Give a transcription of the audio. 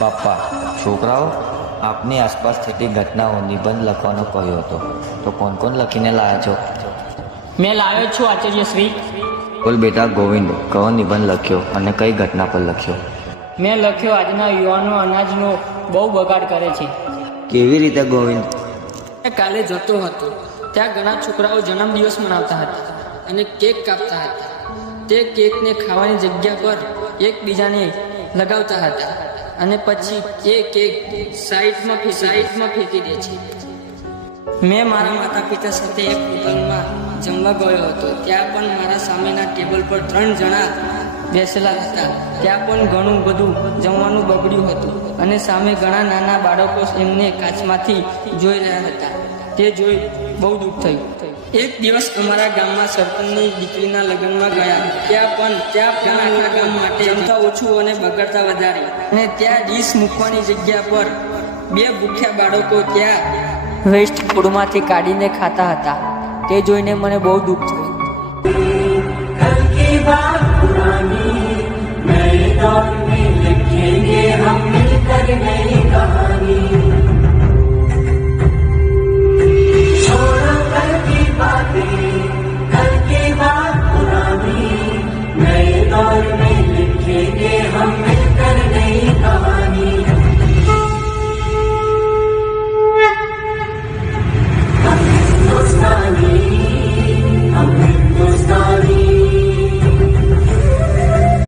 પાપા, છોકરાઓ, આપની આસપાસ થતી ઘટનાઓ નિબંધ લખવાનો કહ્યો હતો, તો કોણ કોણ લખીને લાયા છો? મેં લાવ્યો છું આચાર્ય શ્રી. બોલ બેટા ગોવિંદ, કયો નિબંધ લખ્યો અને કઈ ઘટના પર લખ્યો? મેં લખ્યો, આજના યુવાનો અનાજનો બહુ બગાડ કરે છે. કેવી રીતે ગોવિંદ? કાલે જતો હતો, ત્યાં ઘણા છોકરાઓ જન્મદિવસ મનાવતા હતા અને કેક કાપતા હતા. તે કેકને ખાવાની જગ્યા પર એકબીજાને લગાવતા હતા અને પછી એ કેક સાઈડમાં ફેંકી દે છે. મેં મારા માતા પિતા સાથે એક હોટલમાં જમવા ગયો હતો. ત્યાં પણ મારા સામેના ટેબલ પર 3 જણા બેસેલા હતા. ત્યાં પણ ઘણું બધું જમવાનું બગડ્યું હતું અને સામે ઘણા નાના બાળકો એમને કાચમાંથી જોઈ રહ્યા હતા. તે જોઈ બહુ દુઃખ થયું. એક દિવસ અમારા ગામમાં સરપંચની દીકરીના લગ્નમાં ગયા. ત્યાં પણ આખા ગામ માટે જમતા ઓછું અને બગાડતા વધારે. અને ત્યાં ડીશ મૂકવાની જગ્યા પર 2 ભૂખ્યા બાળકો ત્યાં વેસ્ટ ફૂડમાંથી કાઢીને ખાતા હતા. તે જોઈને મને બહુ દુઃખ